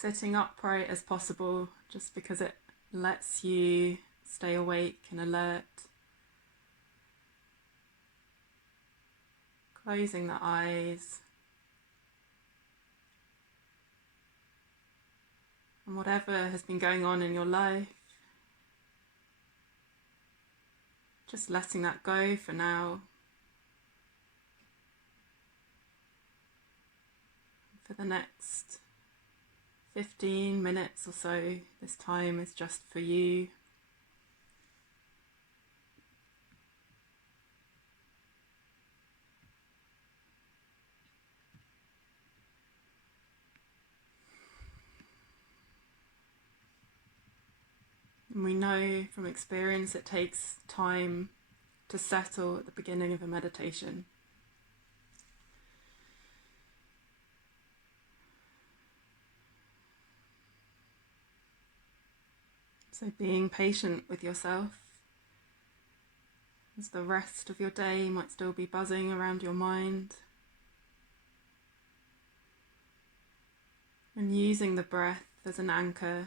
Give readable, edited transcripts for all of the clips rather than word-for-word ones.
sitting upright as possible, just because it lets you stay awake and alert. Closing the eyes. And whatever has been going on in your life, just letting that go for now. For the next 15 minutes or so, this time is just for you. And we know from experience it takes time to settle at the beginning of a meditation. So being patient with yourself, as the rest of your day might still be buzzing around your mind, and using the breath as an anchor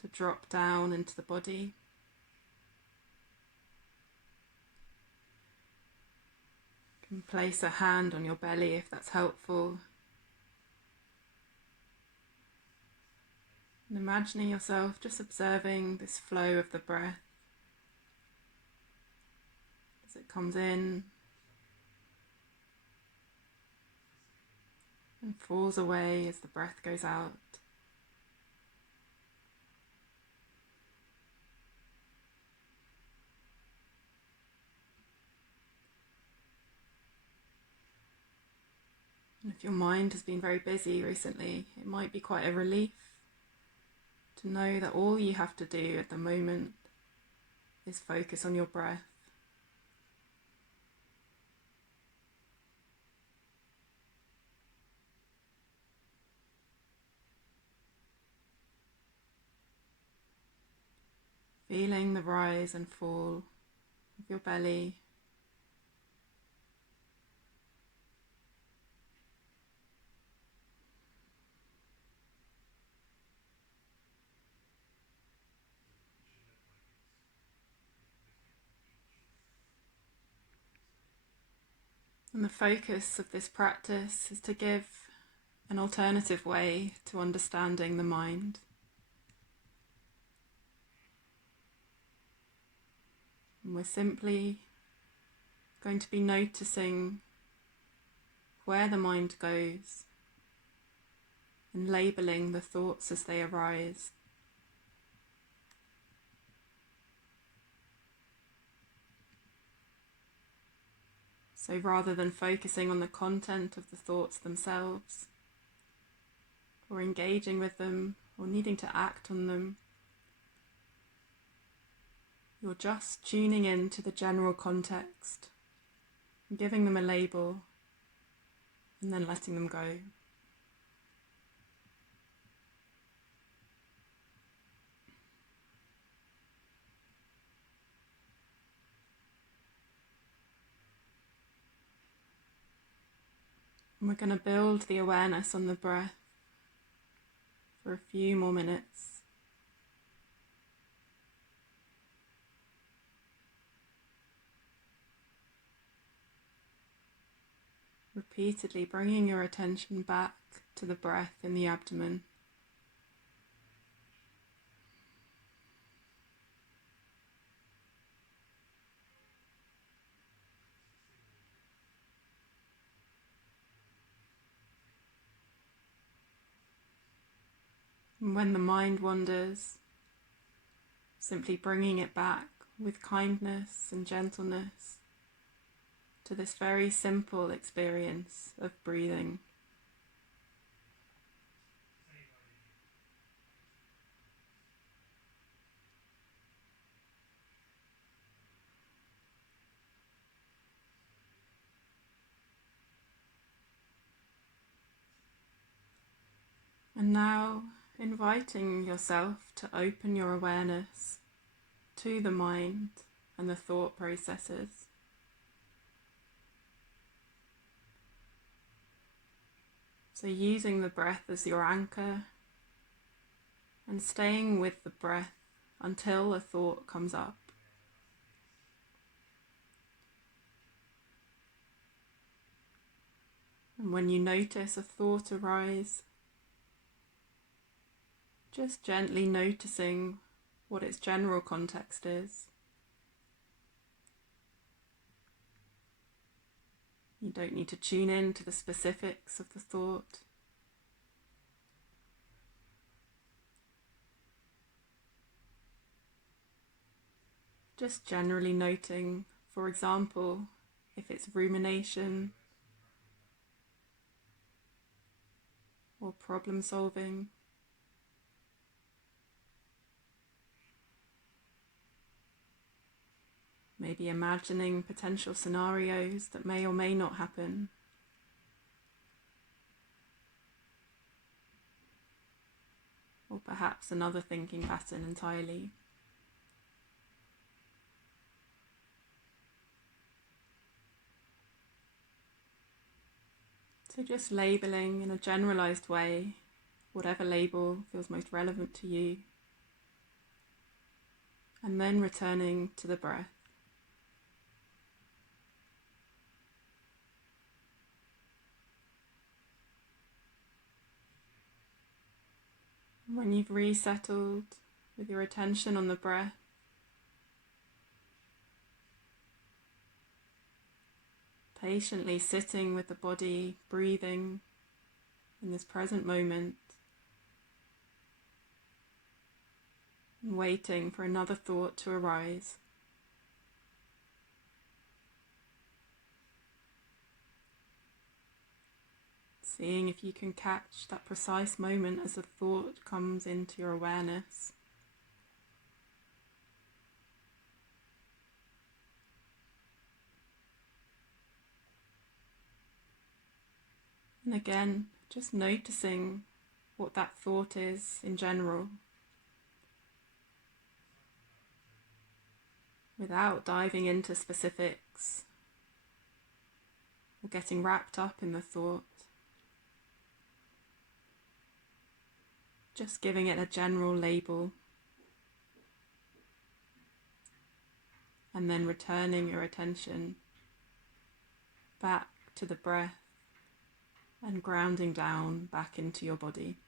to drop down into the body. You can place a hand on your belly if that's helpful. And imagining yourself just observing this flow of the breath as it comes in and falls away as the breath goes out. And if your mind has been very busy recently, it might be quite a relief to know that all you have to do at the moment is focus on your breath. Feeling the rise and fall of your belly. And the focus of this practice is to give an alternative way to understanding the mind. And we're simply going to be noticing where the mind goes and labeling the thoughts as they arise. So rather than focusing on the content of the thoughts themselves, or engaging with them, or needing to act on them, you're just tuning in to the general context, giving them a label, and then letting them go. And we're going to build the awareness on the breath for a few more minutes. Repeatedly bringing your attention back to the breath in the abdomen. And when the mind wanders, simply bringing it back with kindness and gentleness to this very simple experience of breathing. And now inviting yourself to open your awareness to the mind and the thought processes. So using the breath as your anchor and staying with the breath until a thought comes up. And when you notice a thought arise, just gently noticing what its general context is. You don't need to tune in to the specifics of the thought. Just generally noting, for example, if it's rumination or problem solving. Maybe imagining potential scenarios that may or may not happen. Or perhaps another thinking pattern entirely. So just labeling in a generalized way, whatever label feels most relevant to you. And then returning to the breath. When you've resettled with your attention on the breath, patiently sitting with the body, breathing in this present moment, and waiting for another thought to arise. Seeing if you can catch that precise moment as a thought comes into your awareness. And again, just noticing what that thought is in general, without diving into specifics or getting wrapped up in the thought. Just giving it a general label and then returning your attention back to the breath and grounding down back into your body.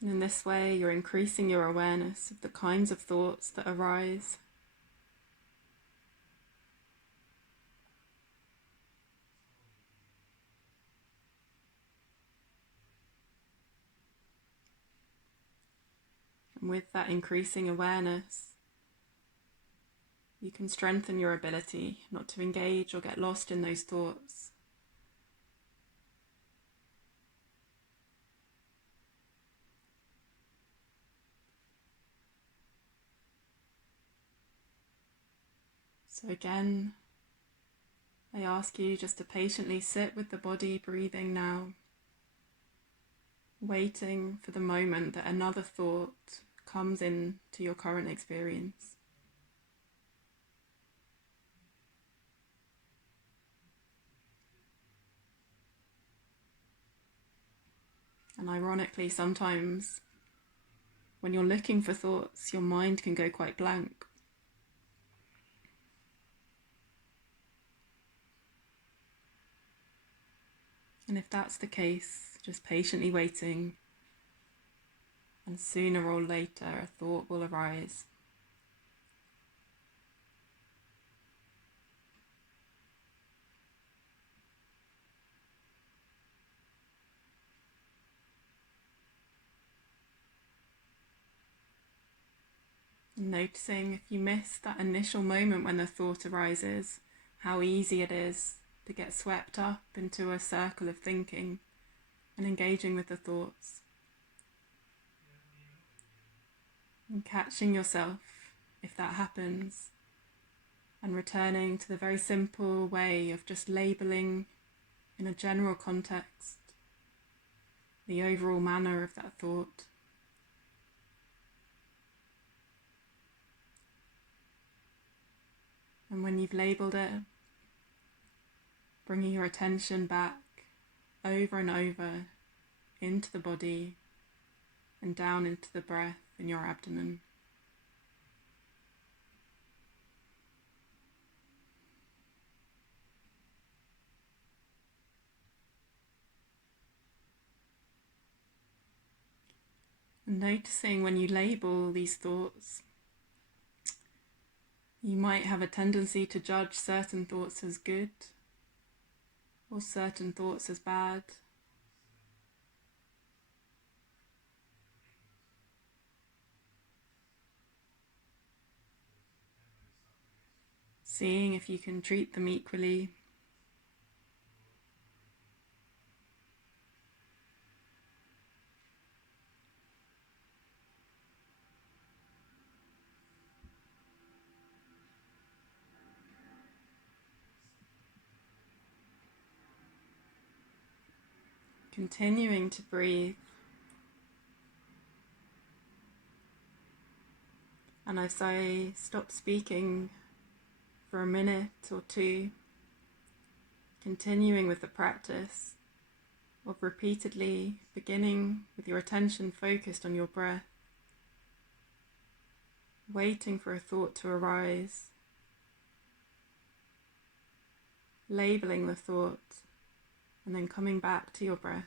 And in this way, you're increasing your awareness of the kinds of thoughts that arise. And with that increasing awareness, you can strengthen your ability not to engage or get lost in those thoughts. So again, I ask you just to patiently sit with the body breathing now, waiting for the moment that another thought comes into your current experience. And ironically, sometimes when you're looking for thoughts, your mind can go quite blank. And if that's the case, just patiently waiting, and sooner or later a thought will arise. And noticing if you miss that initial moment when the thought arises, how easy it is to get swept up into a circle of thinking and engaging with the thoughts. And catching yourself if that happens, and returning to the very simple way of just labeling in a general context the overall manner of that thought. And when you've labelled it, bringing your attention back over and over into the body and down into the breath in your abdomen. And noticing when you label these thoughts, you might have a tendency to judge certain thoughts as good or certain thoughts as bad. Seeing if you can treat them equally. Continuing to breathe. And as I stop speaking for a minute or two, continuing with the practice of repeatedly beginning with your attention focused on your breath, waiting for a thought to arise, labeling the thought, and then coming back to your breath.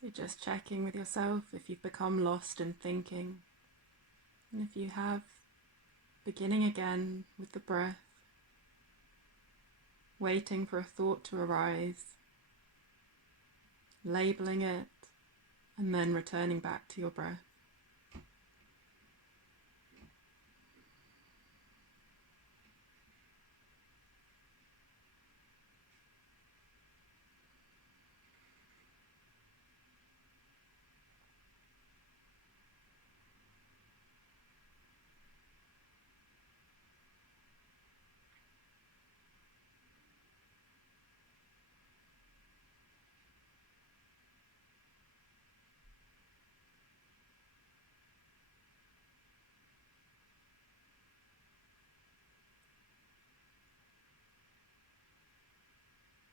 So just checking with yourself if you've become lost in thinking, and if you have, beginning again with the breath, waiting for a thought to arise, labeling it, and then returning back to your breath.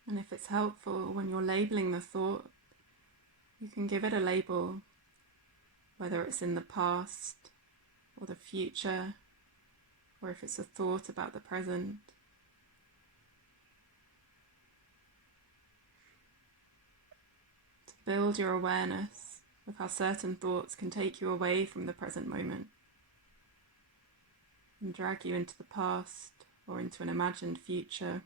And if it's helpful when you're labeling the thought, you can give it a label, whether it's in the past or the future, or if it's a thought about the present. To build your awareness of how certain thoughts can take you away from the present moment and drag you into the past or into an imagined future.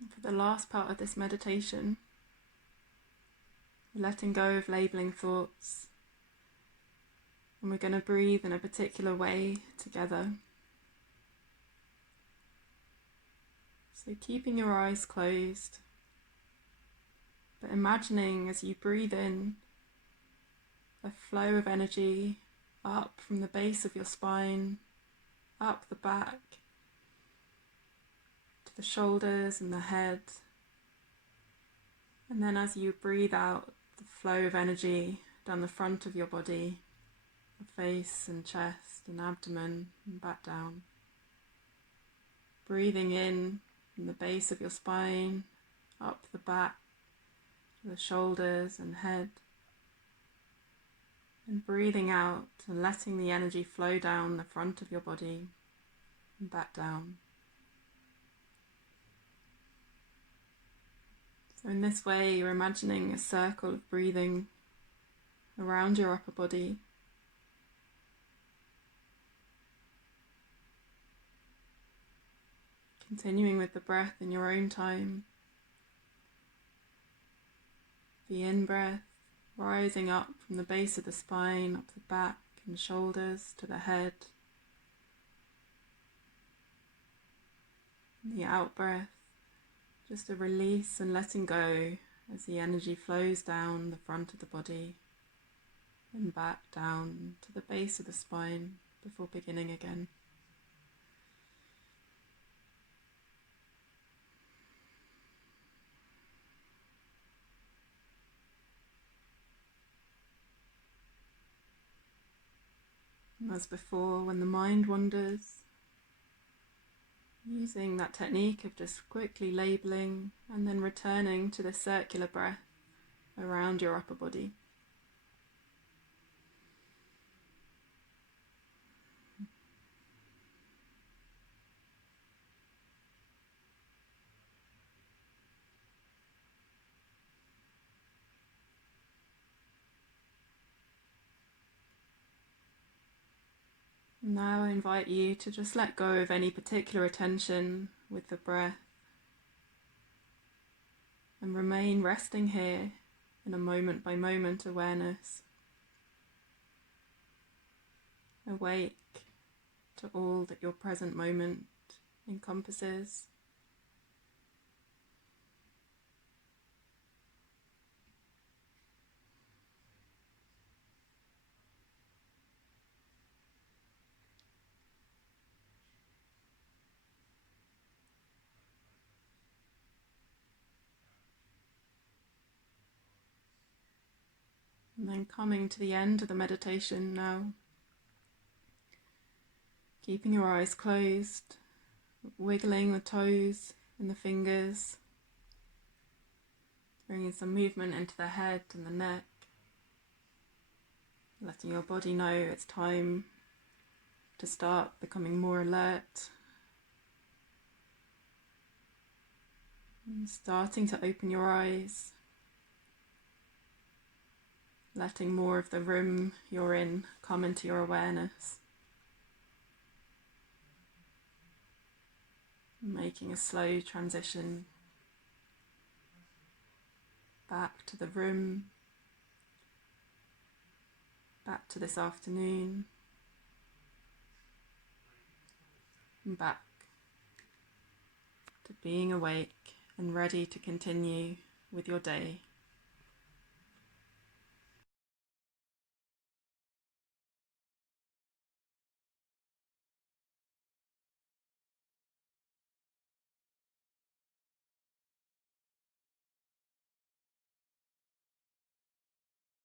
And for the last part of this meditation, we're letting go of labeling thoughts, and we're going to breathe in a particular way together. So keeping your eyes closed, but imagining as you breathe in a flow of energy up from the base of your spine, up the back, to the shoulders and the head. And then as you breathe out, the flow of energy down the front of your body, the face and chest and abdomen and back down. Breathing in from the base of your spine, up the back, to the shoulders and head. And breathing out and letting the energy flow down the front of your body and back down. So in this way, you're imagining a circle of breathing around your upper body. Continuing with the breath in your own time. The in-breath rising up from the base of the spine, up the back and shoulders to the head. And the out-breath, just a release and letting go as the energy flows down the front of the body and back down to the base of the spine before beginning again. And as before, when the mind wanders, using that technique of just quickly labeling and then returning to the circular breath around your upper body. Now I invite you to just let go of any particular attention with the breath and remain resting here in a moment by moment awareness, awake to all that your present moment encompasses. And then coming to the end of the meditation now, keeping your eyes closed, wiggling the toes and the fingers, bringing some movement into the head and the neck, letting your body know it's time to start becoming more alert, and starting to open your eyes, letting more of the room you're in come into your awareness. Making a slow transition back to the room, back to this afternoon, and back to being awake and ready to continue with your day.